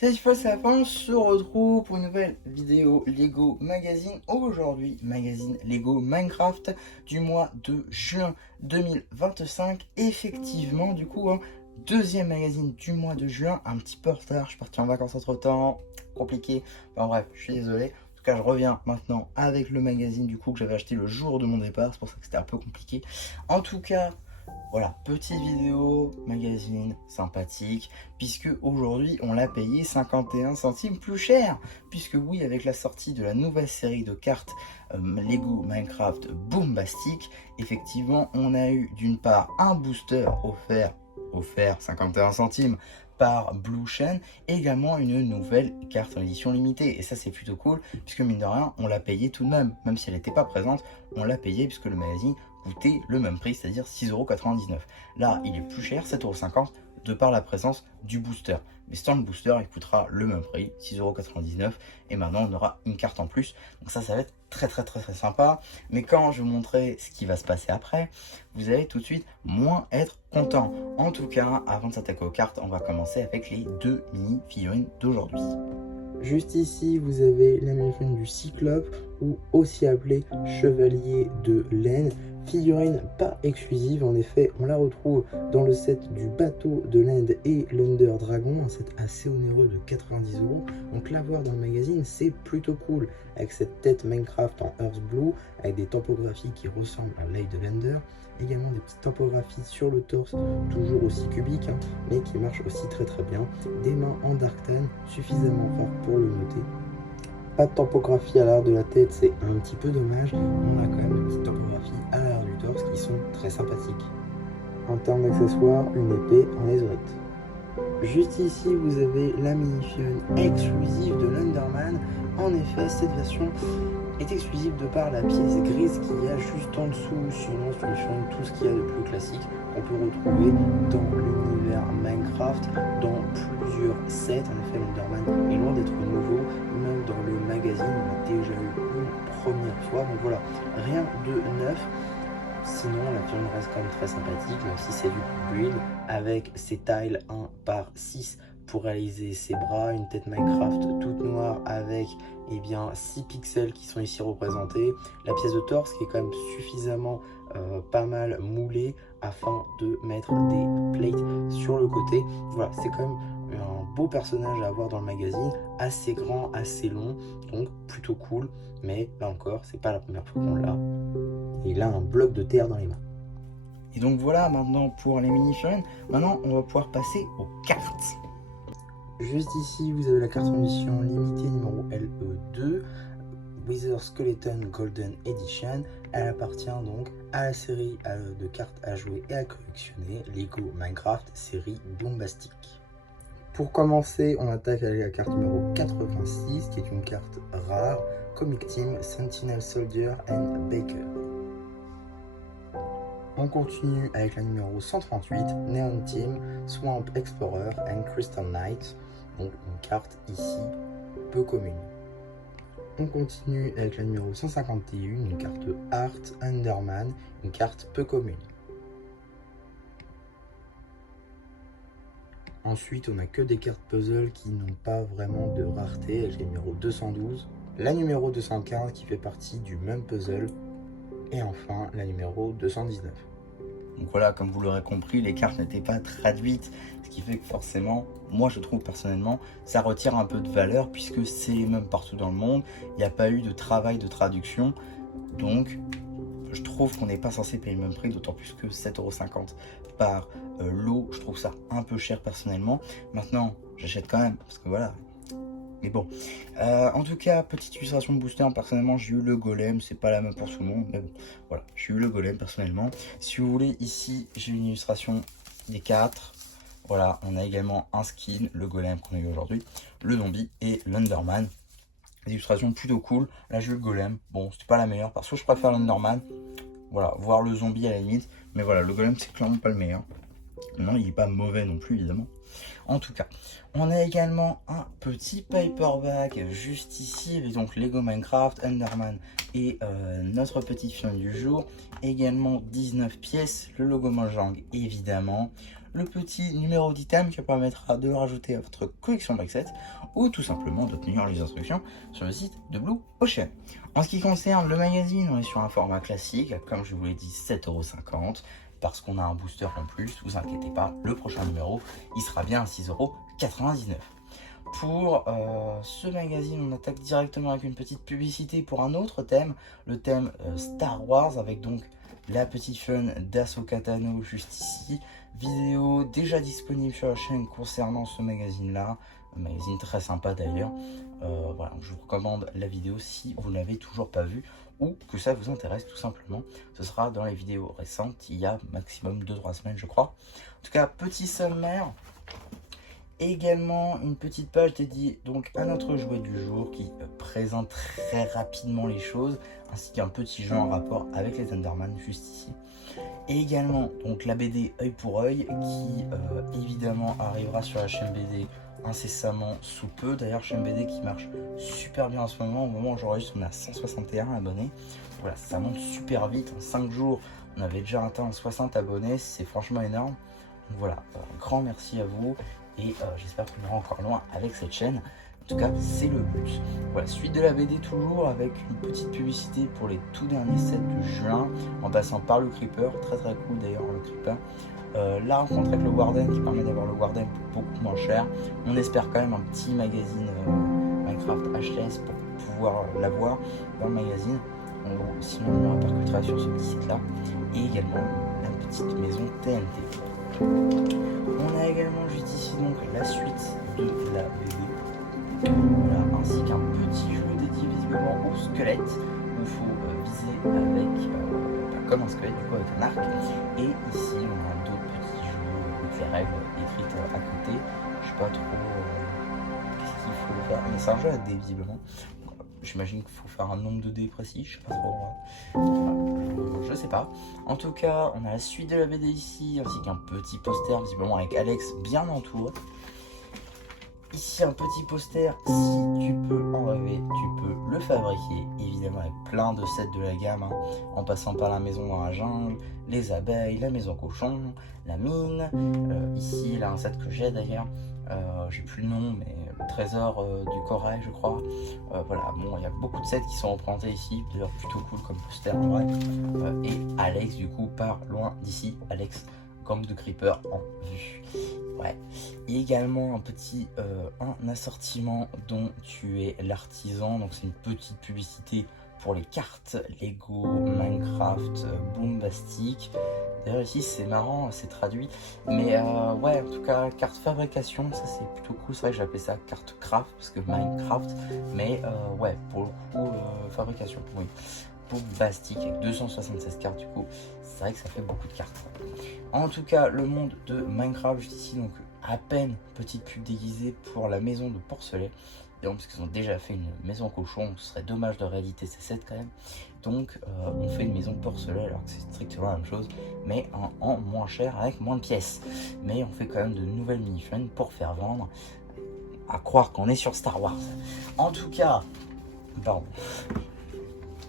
Salut Sapin, on se retrouve pour une nouvelle vidéo Lego Magazine. Aujourd'hui, magazine Lego Minecraft du mois de juin 2025. Effectivement, du coup, deuxième magazine du mois de juin. Un petit peu en retard, je suis parti en vacances entre temps, compliqué. Enfin bref, je suis désolé. En tout cas, je reviens maintenant avec le magazine du coup que j'avais acheté le jour de mon départ. C'est pour ça que c'était un peu compliqué. En tout cas, voilà, petite vidéo, magazine, sympathique, puisque aujourd'hui on l'a payé 51 centimes plus cher. Puisque oui, avec la sortie de la nouvelle série de cartes Lego Minecraft Boombastic, effectivement on a eu d'une part un booster offert 51 centimes par Blue Chain, et également une nouvelle carte en édition limitée. Et ça c'est plutôt cool, puisque mine de rien, on l'a payé tout de même si elle n'était pas présente, on l'a payé puisque le magazine coûtait le même prix, c'est-à-dire 6,99 €. Là, il est plus cher, 7,50 € de par la présence du booster. Mais sans le booster, il coûtera le même prix, 6,99 €. Et maintenant, on aura une carte en plus. Donc ça va être très sympa. Mais quand je vous montrerai ce qui va se passer après, vous allez tout de suite moins être content. En tout cas, avant de s'attaquer aux cartes, on va commencer avec les deux mini figurines d'aujourd'hui. Juste ici, vous avez la figurine du Cyclope, ou aussi appelé Chevalier de laine. Figurine pas exclusive, en effet, on la retrouve dans le set du bateau de l'Inde et l'Under Dragon, un set assez onéreux de 90 €. Donc l'avoir dans le magazine, c'est plutôt cool, avec cette tête Minecraft en Earth Blue, avec des topographies qui ressemblent à l'œil de l'Ender, également des petites topographies sur le torse, toujours aussi cubiques, mais qui marchent aussi très bien, des mains en Darktan, suffisamment rares pour le noter. Pas de topographie à l'arrière de la tête, c'est un petit peu dommage. On a quand même des petites topographies à l'arrière du torse qui sont très sympathiques. En termes d'accessoires, une épée en lézerite. Juste ici, vous avez la mini-figurine exclusive de l'Underman. En effet, cette version est exclusive de par la pièce grise qu'il y a juste en dessous. Sinon, c'est une tout ce qu'il y a de plus classique qu'on peut retrouver dans l'univers Minecraft, dans plusieurs sets. En effet, l'Underman est loin d'être nouveau. Même dans le magazine, on a déjà eu une première fois. Donc voilà, rien de neuf. Sinon, la figurine reste quand même très sympathique, même si c'est du build, avec ses tiles 1 par 6 pour réaliser ses bras, une tête Minecraft toute noire avec 6 pixels qui sont ici représentés, la pièce de torse qui est quand même suffisamment pas mal moulée afin de mettre des plates sur le côté. Voilà, c'est quand même un beau personnage à avoir dans le magazine, assez grand, assez long, donc plutôt cool, mais là encore, c'est pas la première fois qu'on l'a. Il a un bloc de terre dans les mains. Et donc voilà, maintenant pour les mini-figurines, maintenant on va pouvoir passer aux cartes. Juste ici, vous avez la carte en édition limitée numéro LE2, Wither Skeleton Golden Edition. Elle appartient donc à la série de cartes à jouer et à collectionner, Lego Minecraft série Boombastic. Pour commencer, on attaque avec la carte numéro 86, qui est une carte rare, Comic Team, Sentinel Soldier and Baker. On continue avec la numéro 138, Neon Team, Swamp Explorer and Crystal Knight, donc une carte ici peu commune. On continue avec la numéro 151, une carte Art Underman, une carte peu commune. Ensuite, on n'a que des cartes puzzle qui n'ont pas vraiment de rareté, avec la numéro 212, la numéro 215 qui fait partie du même puzzle, et enfin la numéro 219. Donc voilà, comme vous l'aurez compris, les cartes n'étaient pas traduites, ce qui fait que forcément, moi je trouve personnellement, ça retire un peu de valeur puisque c'est les mêmes partout dans le monde, il n'y a pas eu de travail de traduction, donc je trouve qu'on n'est pas censé payer le même prix, d'autant plus que 7,50 € par lot, je trouve ça un peu cher personnellement. Maintenant, j'achète quand même, parce que voilà. Mais bon, en tout cas, petite illustration de booster, personnellement j'ai eu le golem, c'est pas la même pour tout le monde, mais bon, voilà, j'ai eu le golem personnellement. Si vous voulez, ici, j'ai une illustration des 4, voilà, on a également un skin, le golem qu'on a eu aujourd'hui, le zombie et l'Underman. Des illustrations plutôt cool, là j'ai eu le golem, bon, c'était pas la meilleure, parce que je préfère l'Underman, voilà, voir le zombie à la limite, mais voilà, le golem c'est clairement pas le meilleur. Non, il est pas mauvais non plus, évidemment. En tout cas, On a également un petit paperback juste ici avec donc Lego Minecraft, Enderman et notre petite film du jour. Également 19 pièces, le logo Mojang évidemment. Le petit numéro d'item qui permettra de le rajouter à votre collection Backset ou tout simplement d'obtenir les instructions sur le site de Blue Ocean. En ce qui concerne le magazine, on est sur un format classique, comme je vous l'ai dit, 7,50 €. Parce qu'on a un booster en plus, vous inquiétez pas, le prochain numéro, il sera bien à 6,99 €. Pour ce magazine, on attaque directement avec une petite publicité pour un autre thème, le thème Star Wars, avec donc la petite fun d'Ahsoka Tano juste ici. Vidéo déjà disponible sur la chaîne concernant ce magazine-là, un magazine très sympa d'ailleurs. Voilà, je vous recommande la vidéo si vous ne l'avez toujours pas vue ou que ça vous intéresse tout simplement. Ce sera dans les vidéos récentes, il y a maximum 2-3 semaines je crois. En tout cas, petit sommaire. Également une petite page dédiée donc à notre jouet du jour qui présente très rapidement les choses, ainsi qu'un petit jeu en rapport avec les Enderman juste ici. Et également donc la BD œil pour œil qui évidemment arrivera sur la chaîne BD incessamment sous peu. D'ailleurs, chaîne BD qui marche super bien en ce moment. Au moment où j'enregistre, on a 161 abonnés. Voilà, ça monte super vite. En 5 jours, on avait déjà atteint 60 abonnés. C'est franchement énorme. Donc voilà, grand merci à vous. Et j'espère qu'on ira encore loin avec cette chaîne. En tout cas, c'est le but. Voilà, suite de la BD toujours avec une petite publicité pour les tout derniers sets de juin, en passant par le Creeper, très très cool d'ailleurs le Creeper. La rencontre avec le Warden qui permet d'avoir le Warden pour beaucoup moins cher. On espère quand même un petit magazine Minecraft HLS pour pouvoir l'avoir dans le magazine. Sinon on répercutera sur ce petit site là. Et également la petite maison TNT. On a également juste ici donc la suite de la BD. Voilà, ainsi qu'un petit jeu dédié visiblement au squelette où il faut viser avec comme un squelette du coup avec un arc. Et ici on a d'autres petits jeux avec les règles écrites à côté. Je sais pas trop qu'est-ce qu'il faut faire, mais c'est un jeu à dés visiblement. J'imagine qu'il faut faire un nombre de dés précis, je sais pas trop. Je sais pas. En tout cas, on a la suite de la BD ici, ainsi qu'un petit poster visiblement avec Alex bien entouré. Ici un petit poster, si tu peux en rêver, tu peux le fabriquer, évidemment avec plein de sets de la gamme, hein, en passant par la maison dans la jungle, les abeilles, la maison cochon, la mine, ici là un set que j'ai d'ailleurs, j'ai plus le nom mais le trésor du corail je crois, voilà, bon il y a beaucoup de sets qui sont représentés ici, d'ailleurs plutôt cool comme poster en vrai, et Alex du coup part loin d'ici, Alex gang de creeper en vue. Ouais. Et également un petit un assortiment dont tu es l'artisan, donc c'est une petite publicité pour les cartes Lego Minecraft Boombastic. D'ailleurs ici c'est marrant, c'est traduit, mais ouais en tout cas carte fabrication, ça c'est plutôt cool. C'est vrai que j'appelais ça carte craft parce que Minecraft, mais ouais pour le coup fabrication, oui. Boombastic avec 276 cartes du coup, c'est vrai que ça fait beaucoup de cartes. En tout cas le monde de Minecraft juste ici, donc à peine petite pub déguisée pour la maison de Porcelet, donc parce qu'ils ont déjà fait une maison cochon, ce serait dommage de rééditer ces sets quand même, donc on fait une maison de Porcelet alors que c'est strictement la même chose mais en moins cher avec moins de pièces, mais on fait quand même de nouvelles mini-fun pour faire vendre, à croire qu'on est sur Star Wars. En tout cas, pardon,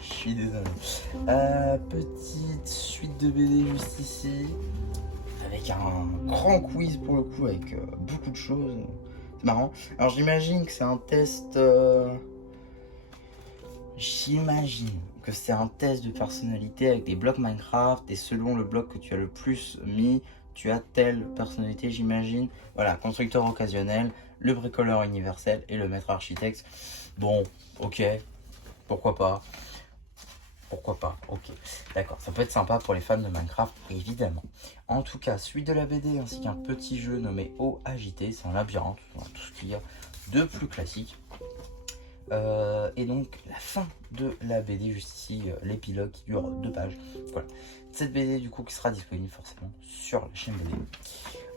je suis désolé. Petite suite de BD juste ici, avec un grand quiz pour le coup, avec beaucoup de choses. C'est marrant. Alors j'imagine que c'est un test. J'imagine que c'est un test de personnalité avec des blocs Minecraft, et selon le bloc que tu as le plus mis, tu as telle personnalité, j'imagine. Voilà, constructeur occasionnel, le bricoleur universel et le maître architecte. Bon, ok, pourquoi pas. Pourquoi pas, ok, d'accord, ça peut être sympa pour les fans de Minecraft, évidemment. En tout cas, suite de la BD ainsi qu'un petit jeu nommé Eau Agitée, c'est un labyrinthe, voilà, tout ce qu'il y a de plus classique. Et donc la fin de la BD juste ici, l'épilogue qui dure 2 pages. Voilà, cette BD du coup qui sera disponible forcément sur la chaîne BD.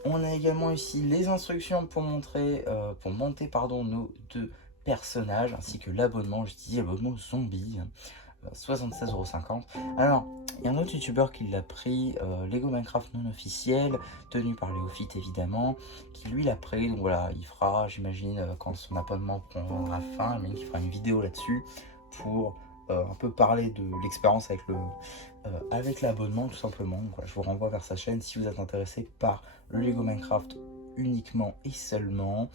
On a également ici les instructions pour monter nos 2 personnages, ainsi que l'abonnement, juste ici l'abonnement zombie. 76,50€. Alors, il y a un autre youtubeur qui l'a pris, Lego Minecraft non officiel, tenu par Léofit évidemment, qui lui l'a pris. Donc voilà, il fera, j'imagine, quand son abonnement prendra fin, il fera une vidéo là-dessus pour un peu parler de l'expérience avec l'abonnement tout simplement. Donc voilà, je vous renvoie vers sa chaîne si vous êtes intéressé par le Lego Minecraft uniquement et seulement.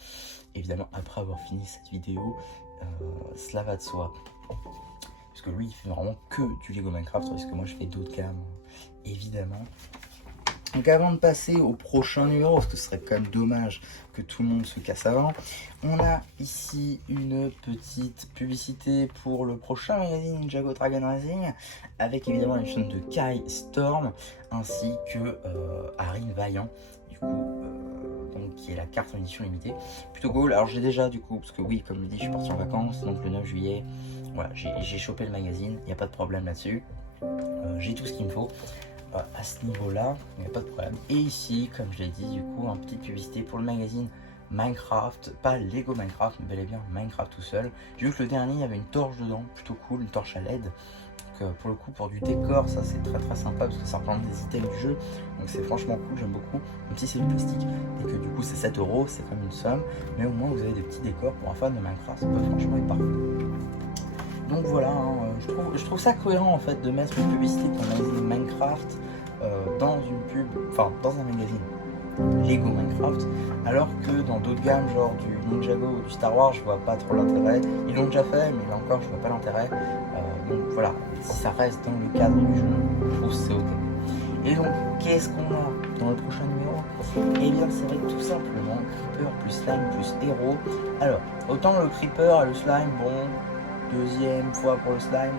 Évidemment, après avoir fini cette vidéo, cela va de soi. Parce que lui, il fait vraiment que du Lego Minecraft, parce que moi, je fais d'autres gammes, évidemment. Donc avant de passer au prochain numéro, parce que ce serait quand même dommage que tout le monde se casse avant, on a ici une petite publicité pour le prochain magazine Ninjago Dragon Racing, avec évidemment une chaîne de Kai Storm, ainsi que Arin Vaillant, du coup, donc, qui est la carte en édition limitée. Plutôt cool. Alors j'ai déjà du coup, parce que oui, comme je dis, je suis parti en vacances, donc le 9 juillet, voilà, j'ai chopé le magazine, il n'y a pas de problème là-dessus. J'ai tout ce qu'il me faut. À ce niveau-là, il n'y a pas de problème. Et ici, comme je l'ai dit, du coup, un petite publicité pour le magazine Minecraft, pas Lego Minecraft, mais bel et bien Minecraft tout seul. J'ai vu que le dernier, il y avait une torche dedans, plutôt cool, une torche à LED. Donc pour le coup, pour du décor, ça c'est très très sympa parce que ça représente des items du jeu. Donc c'est franchement cool, j'aime beaucoup, même si c'est du plastique. Et que du coup c'est 7€, c'est comme une somme. Mais au moins vous avez des petits décors pour un fan de Minecraft, ça peut franchement être parfait. Donc voilà, hein, je trouve ça cohérent en fait de mettre une publicité pour un magazine Minecraft dans une pub, enfin dans un magazine Lego Minecraft, alors que dans d'autres gammes genre du Ninjago ou du Star Wars, je vois pas trop l'intérêt. Ils l'ont déjà fait, mais là encore je vois pas l'intérêt. Donc voilà, si ça reste dans le cadre du jeu, je trouve que c'est ok. Et donc, qu'est-ce qu'on a dans le prochain numéro? Eh bien, c'est vrai, tout simplement Creeper plus Slime plus Héros. Alors, autant le Creeper et le Slime, bon, deuxième fois pour le Slime,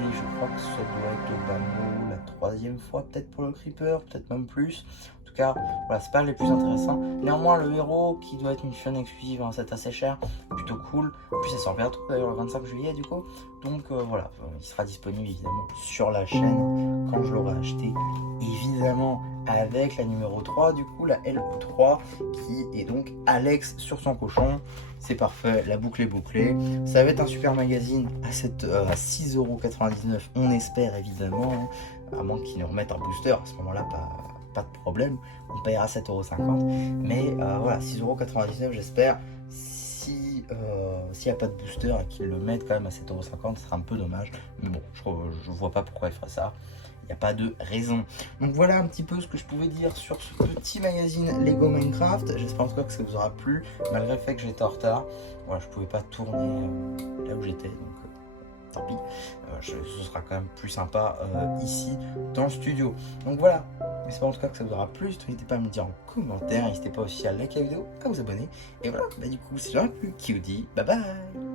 et je crois que ça doit être au bas mot la troisième fois peut-être pour le Creeper, peut-être même plus. En tout cas, voilà, c'est pas les plus intéressants. Néanmoins, le Héros, qui doit être une chaîne exclusive, hein, c'est assez cher, plutôt cool. En plus, ça sort bientôt d'ailleurs le 25 juillet du coup. Donc voilà, il sera disponible évidemment sur la chaîne quand je l'aurai acheté. Évidemment avec la numéro 3, du coup la LO3, qui est donc Alex sur son cochon. C'est parfait, la boucle est bouclée. Ça va être un super magazine à 6,99€, on espère évidemment, à moins qu'ils nous remettent un booster, à ce moment-là pas de problème, on payera 7,50€. Mais voilà, 6,99€, j'espère. S'il n'y a pas de booster et qu'ils le mettent quand même à 7,50€, ce sera un peu dommage. Mais bon, je vois pas pourquoi il ferait ça. Il n'y a pas de raison. Donc voilà un petit peu ce que je pouvais dire sur ce petit magazine Lego Minecraft. J'espère en tout cas que ça vous aura plu, malgré le fait que j'étais en retard. Voilà, je pouvais pas tourner là où j'étais, donc tant pis. Ce sera quand même plus sympa ici dans le studio. Donc voilà, j'espère en tout cas que ça vous aura plu. N'hésitez pas à me le dire en commentaire. N'hésitez pas aussi à liker la vidéo, à vous abonner. Et voilà, bah du coup c'est jamais plus QD. Bye bye.